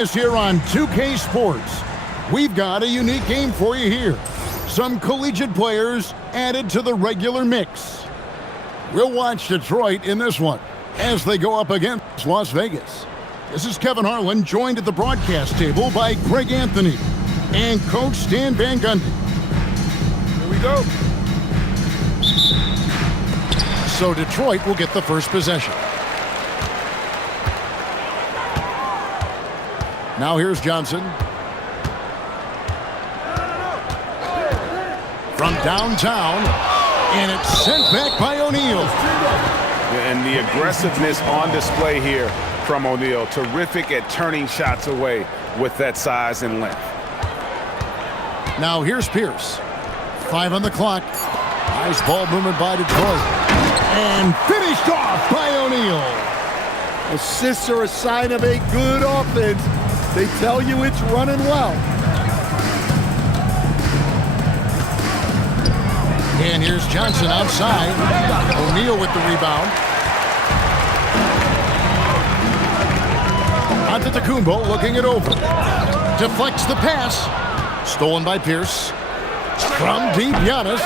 Here on 2K Sports, we've got a unique game for you here. Some collegiate players added to the regular mix. We'll watch Detroit in this one as they go up against Las Vegas. This is Kevin Harlan, joined at the broadcast table by Greg Anthony and Coach Stan Van Gundy. Here we go. So Detroit will get the first possession. Now here's Johnson. From downtown, and it's sent back by O'Neal. And the aggressiveness on display here from O'Neal. Terrific at turning shots away with that size and length. Now here's Pierce. 5 on the clock. Nice ball movement by Detroit. And finished off by O'Neal. Assists are a sign of a good offense. They tell you it's running well. And here's Johnson outside. O'Neal with the rebound. Antetokounmpo looking it over. Deflects the pass. Stolen by Pierce. From deep, Giannis.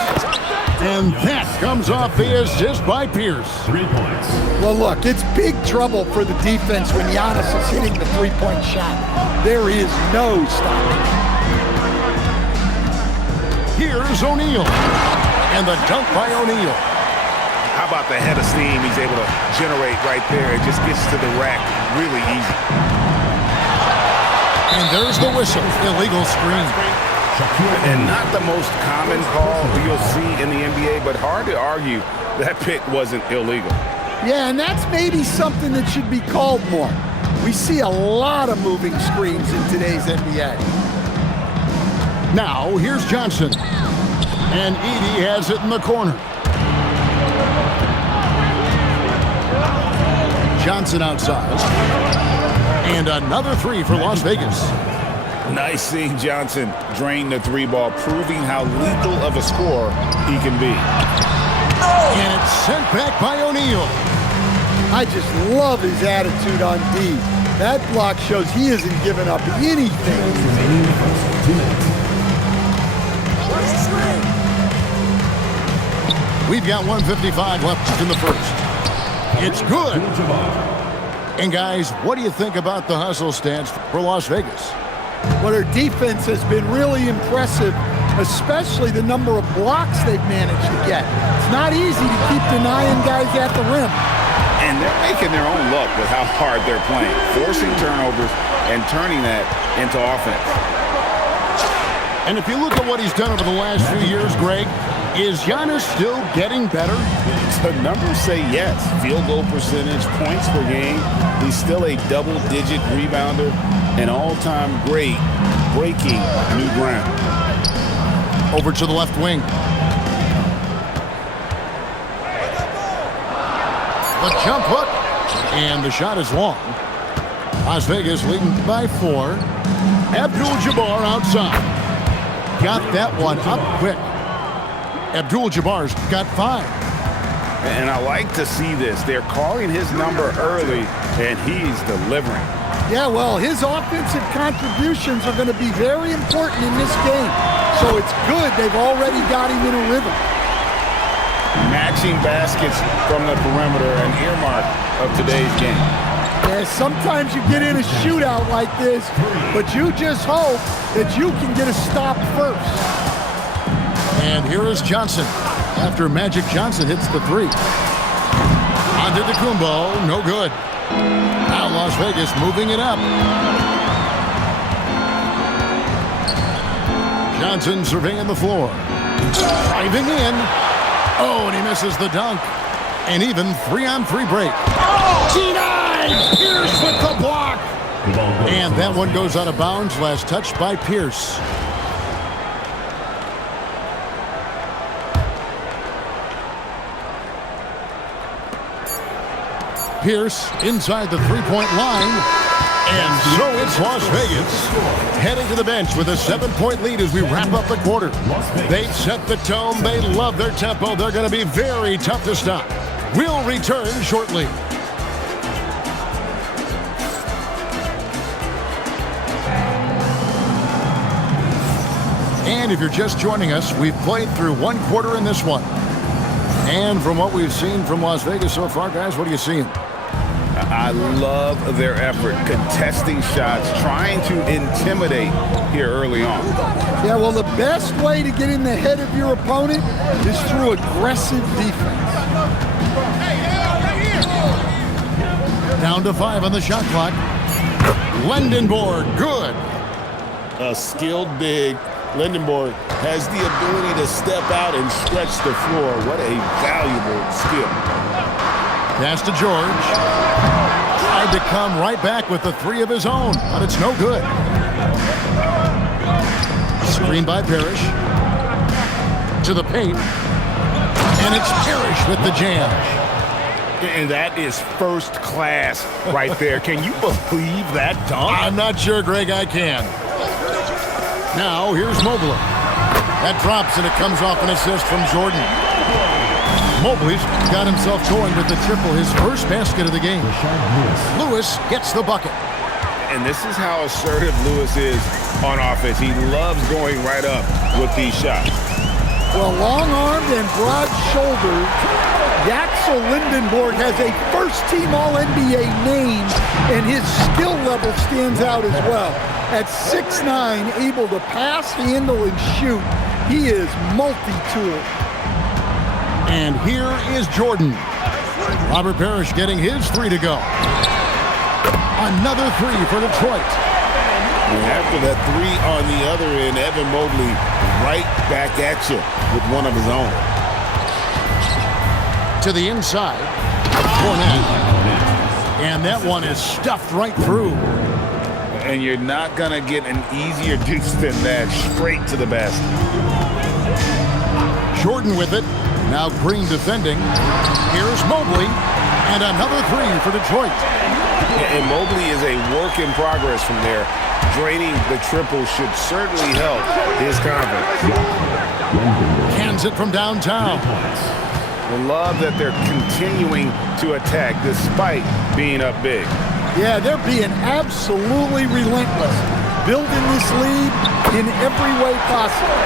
And that comes off the assist by Pierce. 3 points. Well, look, it's big trouble for the defense when Giannis is hitting the three-point shot. There is no stopping. Here's O'Neal. And the dunk by O'Neal. How about the head of steam he's able to generate right there? It just gets to the rack really easy. And there's the whistle. Illegal screen. And not the most common call you'll see in the NBA, but hard to argue that pick wasn't illegal. Yeah, and that's maybe something that should be called more. We see a lot of moving screens in today's NBA. Now, here's Johnson. And Edey has it in the corner. Johnson outside. And another three for Las Vegas. Nice seeing Johnson drain the three ball, proving how lethal of a scorer he can be. And it's sent back by O'Neal. I just love his attitude on D. That block shows he isn't giving up anything. We've got 1:55 left in the first. It's good. And guys, what do you think about the hustle stats for Las Vegas? Well, their defense has been really impressive, especially the number of blocks they've managed to get. It's not easy to keep denying guys at the rim. And they're making their own luck with how hard they're playing, forcing turnovers and turning that into offense. And if you look at what he's done over the last few years, Greg, is Giannis still getting better? The numbers say yes. Field goal percentage, points per game. He's still a double-digit rebounder, an all-time great, breaking new ground. Over to the left wing. The jump hook. And the shot is long. Las Vegas leading by 4. Abdul-Jabbar outside. Got that one up quick. Abdul-Jabbar's got 5. And I like to see this. They're calling his number early, and he's delivering. Yeah, well, his offensive contributions are going to be very important in this game. So it's good they've already got him in a rhythm. Matching baskets from the perimeter, an earmark of today's game. Yeah, sometimes you get in a shootout like this, but you just hope that you can get a stop first. And here is Johnson after Magic Johnson hits the 3. Antetokounmpo, no good. Now Las Vegas moving it up. Johnson surveying the floor. Driving in. Oh, and he misses the dunk. And even 3-on-3 break. Denied! Pierce with the block. And that one goes out of bounds. Last touch by Pierce. Pierce inside the three-point line. And so it's Las Vegas heading to the bench with a 7-point lead as we wrap up the quarter. They've set the tone. They love their tempo. They're going to be very tough to stop. We'll return shortly. And if you're just joining us, we've played through one quarter in this one. And from what we've seen from Las Vegas so far, guys, what are you seeing? I love their effort, contesting shots, trying to intimidate here early on. Yeah, well, the best way to get in the head of your opponent is through aggressive defense. Down to 5 on the shot clock. Lindenborg, good. A skilled big. Lindenborg has the ability to step out and stretch the floor. What a valuable skill. Pass to George. Tried to come right back with the 3 of his own, but it's no good. Screen by Parrish. To the paint. And it's Parrish with the jam. And that is first class right there. Can you believe that dunk? I'm not sure, Greg, I can. Now, here's Mobley. That drops, and it comes off an assist from Jordan. Mobley's got himself going with the triple, his first basket of the game. Lewis gets the bucket. And this is how assertive Lewis is on offense. He loves going right up with these shots. Well, long-armed and broad-shouldered, Axel Lindenborg has a first-team All-NBA name, and his skill level stands out as well. At 6'9", able to pass, handle, and shoot, he is multi-tool. And here is Jordan. Robert Parrish getting his 3 to go. Another 3 for Detroit. And after that 3 on the other end, Evan Mobley right back at you with one of his own. To the inside. Fournette. And that one is stuffed right through. And you're not going to get an easier deuce than that. Straight to the basket. Jordan with it. Now Green defending. Here's Mobley. And another 3 for Detroit. And Mobley is a work in progress from there. Draining the triple should certainly help his confidence. Cans it from downtown. I love that they're continuing to attack despite being up big. Yeah, they're being absolutely relentless, building this lead in every way possible.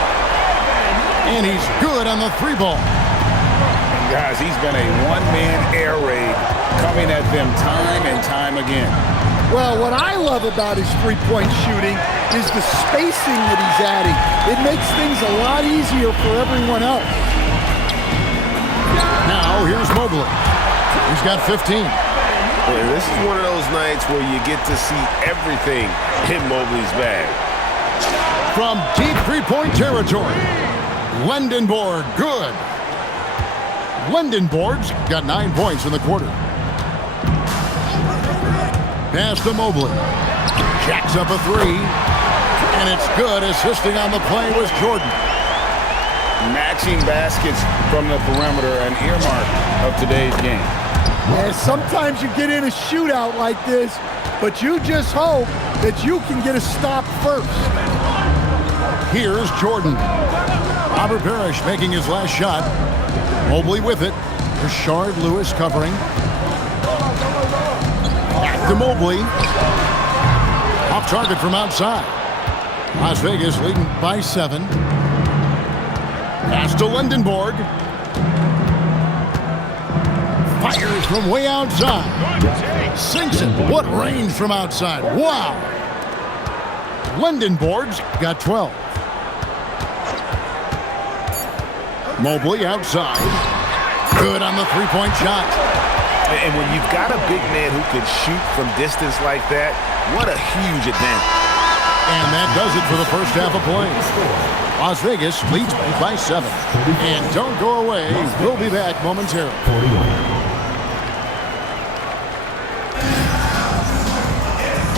And he's good on the 3 ball. And guys, he's been a one-man air raid coming at them time and time again. Well, what I love about his three-point shooting is the spacing that he's adding. It makes things a lot easier for everyone else. Now here's Mobley. He's got 15. And this is one of those nights where you get to see everything in Mobley's bag. From deep 3-point territory, Lindenborg, good. Lindenborg's got 9 points in the quarter. Pass to Mobley. Jacks up a 3. And it's good. Assisting on the play was Jordan. Matching baskets from the perimeter, an earmark of today's game. Yeah, sometimes you get in a shootout like this, but you just hope that you can get a stop first. Here's Jordan. Robert Parrish making his last shot. Mobley with it. Rashard Lewis covering. Back to Mobley. Off target from outside. Las Vegas leading by 7. Pass to Lindenborg. Fires from way outside. Sinks it. What range from outside. Wow. Lindenborg's got 12. Mobley outside. Good on the 3-point shot. And when you've got a big man who can shoot from distance like that, what a huge advantage. And that does it for the first half of play. Las Vegas leads by 7. And don't go away. We'll be back momentarily.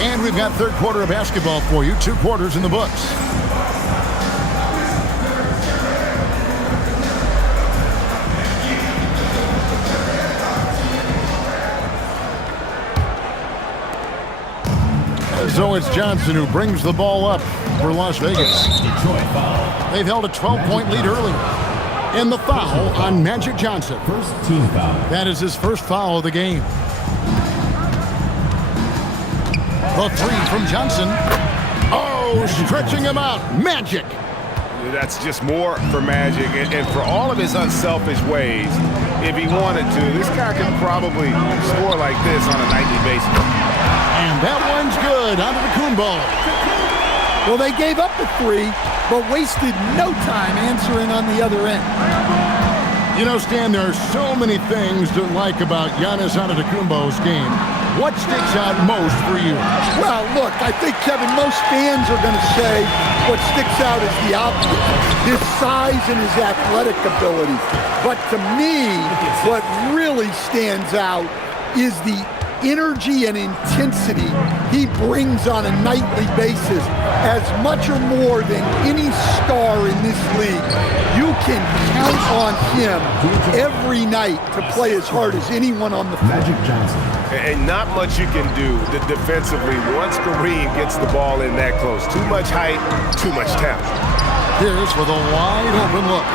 And we've got third quarter of basketball for you. 2 quarters in the books. So it's Johnson who brings the ball up for Las Vegas. They've held a 12-point lead early. And the foul on Magic Johnson. First team foul. That is his first foul of the game. The 3 from Johnson. Oh, stretching him out. Magic. That's just more for Magic. And for all of his unselfish ways, if he wanted to, this guy could probably score like this on a nightly basis. And that one's good. Onto the Kumbo. Well, they gave up the 3, but wasted no time answering on the other end. You know, Stan, there are so many things to like about Giannis Antetokounmpo's game. What sticks out most for you? Well, look, I think, Kevin, most fans are going to say what sticks out is the obvious, his size and his athletic ability. But to me, what really stands out is the energy and intensity he brings on a nightly basis, as much or more than any star in this league. You can count on him every night to play as hard as anyone on the floor. Magic Johnson. And not much you can do defensively once Kareem gets the ball in that close. Too much height, too much talent. Here's with a wide open look.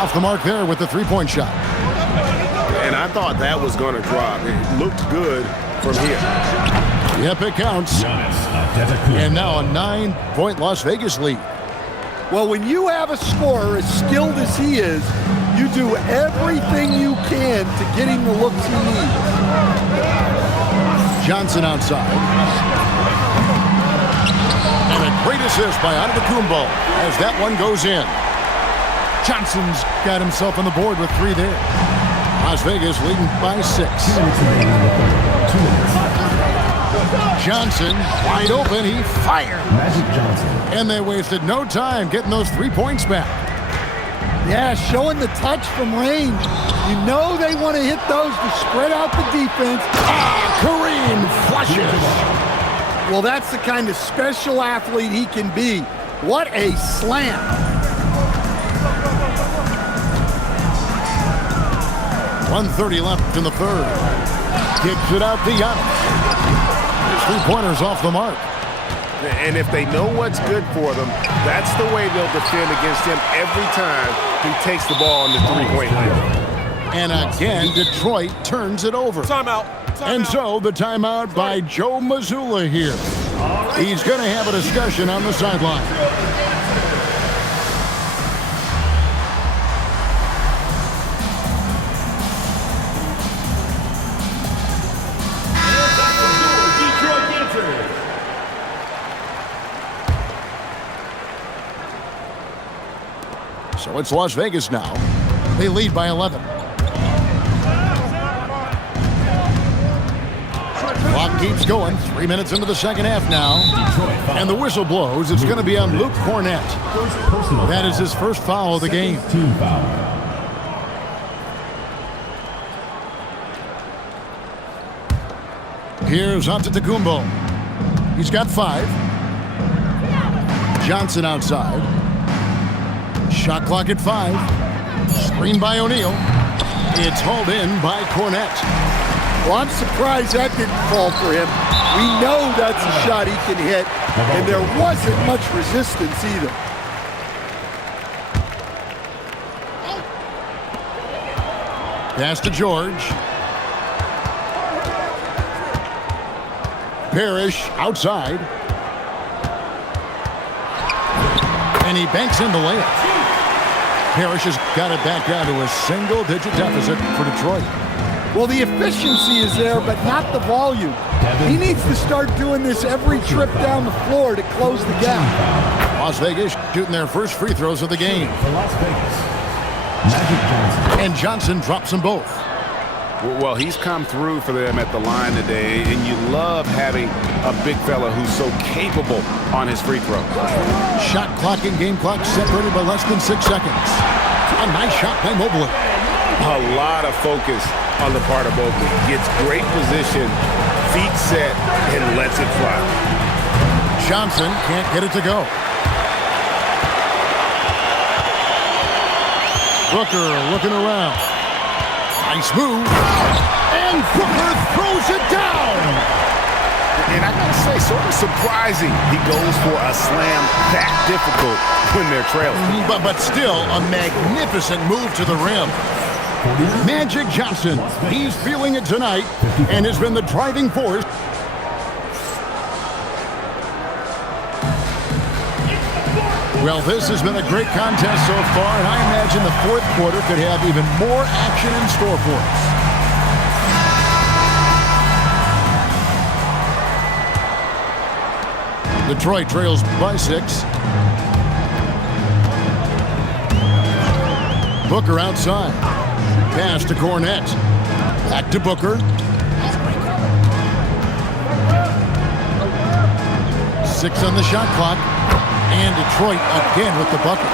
Off the mark there with the three-point shot. And I thought that was going to drop. It looked good from here. Yep, it counts. And now a 9-point Las Vegas lead. Well, when you have a scorer as skilled as he is, you do everything you can to get him the looks he needs. Johnson outside. And a great assist by Antetokounmpo as that one goes in. Johnson's got himself on the board with 3 there. Las Vegas leading by 6. Johnson wide open. He fired. Magic Johnson. And they wasted no time getting those 3 points back. Yeah, showing the touch from range. You know they want to hit those to spread out the defense. Kareem flushes. Well, that's the kind of special athlete he can be. What a slam. .130 left in the third. Kicks it out to Giannis. His 3-pointers off the mark. And if they know what's good for them, that's the way they'll defend against him every time he takes the ball on the 3-point line. And again, Detroit turns it over. Timeout. And so the timeout by Joe Mazzulla here. He's going to have a discussion on the sideline. So it's Las Vegas now. They lead by 11. Clock keeps going. 3 minutes into the second half now. And the whistle blows. It's going to be on Luke Kornet. That is his first foul of the game. Team foul. Here's Antetokounmpo. He's got 5. Johnson outside. Shot clock at 5. Screen by O'Neal. It's hauled in by Kornet. Well, I'm surprised that didn't fall for him. We know that's a shot he can hit, and there wasn't much resistance either. Pass to George. Parrish outside. And he banks in the layup. Parrish has got it back down to a single-digit deficit for Detroit. Well, the efficiency is there, but not the volume. He needs to start doing this every trip down the floor to close the gap. Las Vegas shooting their first free throws of the game. For Las Vegas. Magic Johnson. And Johnson drops them both. Well, he's come through for them at the line today, and you love having a big fella who's so capable on his free throw. Shot clock and game clock separated by less than 6 seconds. A nice shot by Mobley. A lot of focus on the part of Mobley. Gets great position, feet set, and lets it fly. Johnson can't get it to go. Booker looking around. Nice move. And Booker throws it down. And I gotta say, sort of surprising he goes for a slam that difficult when they're trailing. But still a magnificent move to the rim. Magic Johnson, he's feeling it tonight and has been the driving force. Well, this has been a great contest so far, and I imagine the fourth quarter could have even more action in store for us. Detroit trails by 6. Booker outside. Pass to Cornette. Back to Booker. 6 on the shot clock. And Detroit again with the bucket.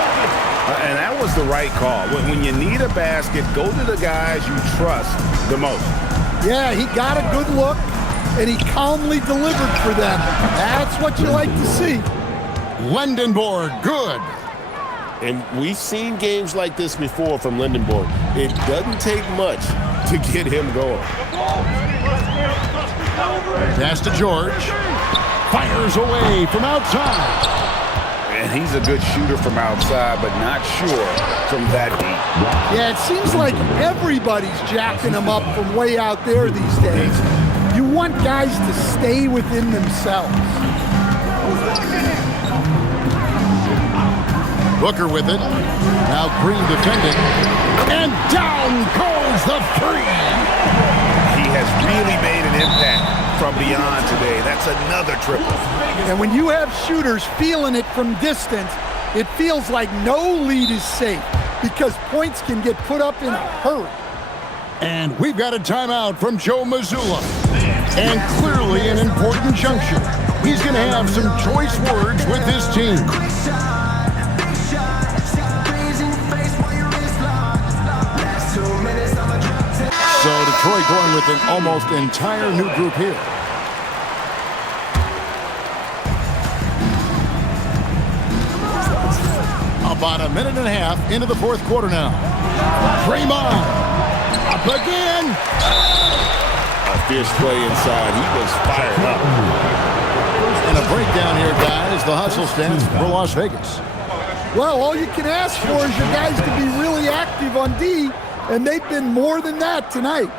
And that was the right call. When you need a basket, go to the guys you trust the most. Yeah, he got a good look, and he calmly delivered for them. That's what you like to see. Lindenborg, good. And we've seen games like this before from Lindenborg. It doesn't take much to get him going. Pass to George. Fires away from outside. And he's a good shooter from outside, but not sure from that deep. Yeah, it seems like everybody's jacking him up from way out there these days. You want guys to stay within themselves. Booker with it. Now Green defending. And down goes the three. He has really made an impact from beyond today. That's another triple. And when you have shooters feeling it from distance, it feels like no lead is safe because points can get put up in a hurry. And we've got a timeout from Joe Mazzulla. And clearly an important juncture. He's going to have some choice words with his team. So Detroit going with an almost entire new group here. About a minute and a half into the fourth quarter now. Draymond up again. A fierce play inside. He was fired up. And a breakdown here, guys. The hustle stands for Las Vegas. Well, all you can ask for is your guys to be really active on D, and they've been more than that tonight.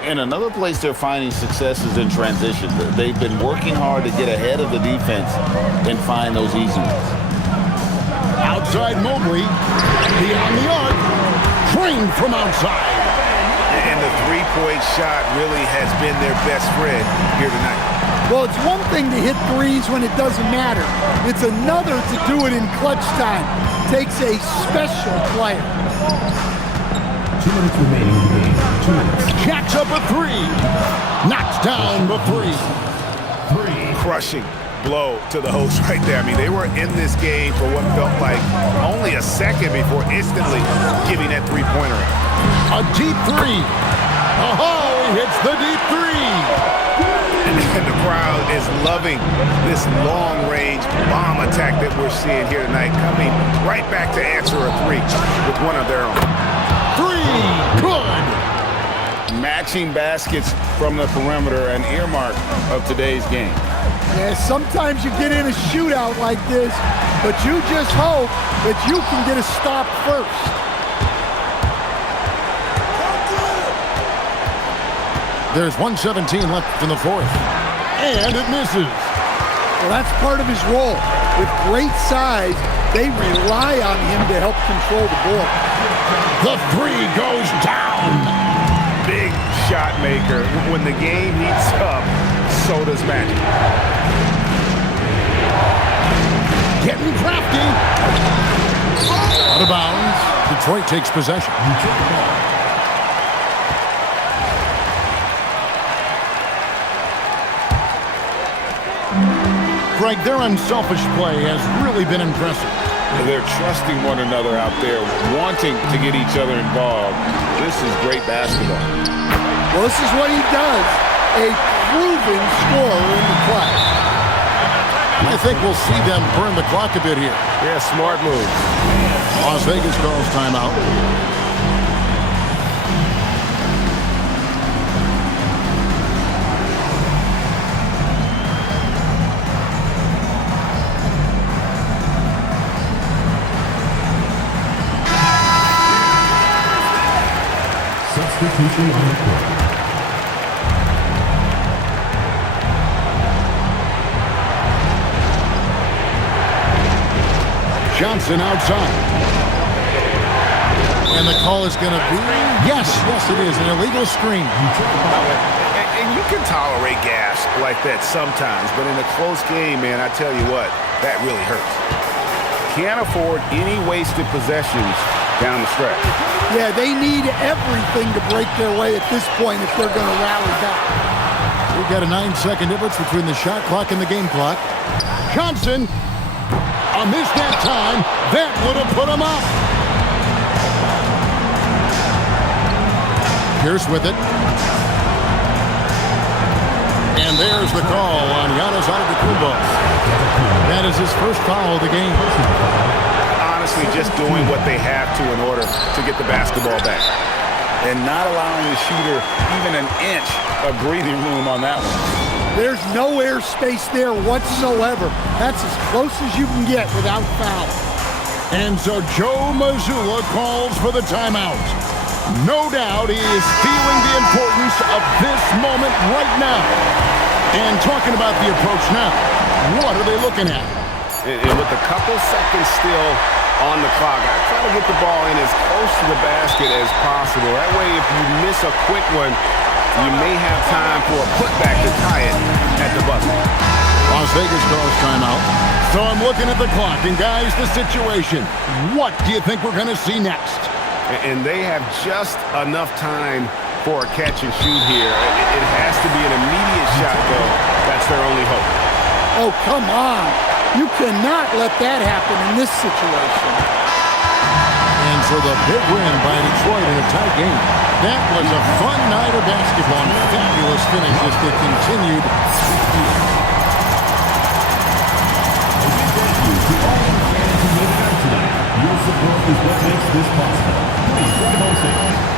And another place they're finding success is in transition. They've been working hard to get ahead of the defense and find those easy ones. Outside Mobley, beyond the arc, trained from outside. And the three-point shot really has been their best friend here tonight. Well, it's one thing to hit threes when it doesn't matter. It's another to do it in clutch time. Takes a special player. 2 minutes remaining in the game. 2 minutes. Jacks up a three. Knocks down the three. Crushing blow to the host right there. I mean, they were in this game for what felt like only a second before instantly giving that three-pointer. A deep three. Oh, he hits the deep three. And the crowd is loving this long-range bomb attack that we're seeing here tonight, coming right back to answer a three with one of their own. Three, good. Matching baskets from the perimeter, an earmark of today's game. Yeah, sometimes you get in a shootout like this, but you just hope that you can get a stop first. There's 1:17 left in the fourth. And it misses. Well, that's part of his role. With great size, they rely on him to help control the ball. The three goes down. Big shot maker. When the game heats up, so does Magic. Getting crafty. Out of bounds. Detroit takes possession. Greg, their unselfish play has really been impressive. They're trusting one another out there, wanting to get each other involved. This is great basketball. Well, this is what he does. A proven scorer in the clutch. I think we'll see them burn the clock a bit here. Yeah, smart move. Las Vegas calls timeout. Substitution on the court. Johnson outside. And the call is going to be? Yes, it is. An illegal screen. And you can tolerate gas like that sometimes, but in a close game, man, I tell you what, that really hurts. Can't afford any wasted possessions down the stretch. Yeah, they need everything to break their way at this point if they're going to rally back. We've got a 9-second difference between the shot clock and the game clock. Johnson, a miss that time. That would have put him up. Pierce with it. And there's the call on Giannis Antetokounmpo. That is his first foul of the game. Honestly, just doing what they have to in order to get the basketball back. And not allowing the shooter even an inch of breathing room on that one. There's no air space there whatsoever. That's as close as you can get without foul. And so Joe Mazzulla calls for the timeout. No doubt he is feeling the importance of this moment right now. And talking about the approach now, what are they looking at? And with a couple seconds still on the clock, I try to get the ball in as close to the basket as possible. That way, if you miss a quick one, you may have time for a putback to tie it at the buzzer. Las Vegas calls timeout. So I'm looking at the clock, and guys, the situation. What do you think we're going to see next? And they have just enough time for a catch and shoot here. It has to be an immediate shot, though. That's their only hope. Oh, come on. You cannot let that happen in this situation. And so the big win by Detroit in a tight game. That was a fun night of basketball. Fabulous finish as they continued. Your support is what makes this possible. Please drive on safe.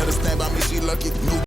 Let her stand by me, she lucky. New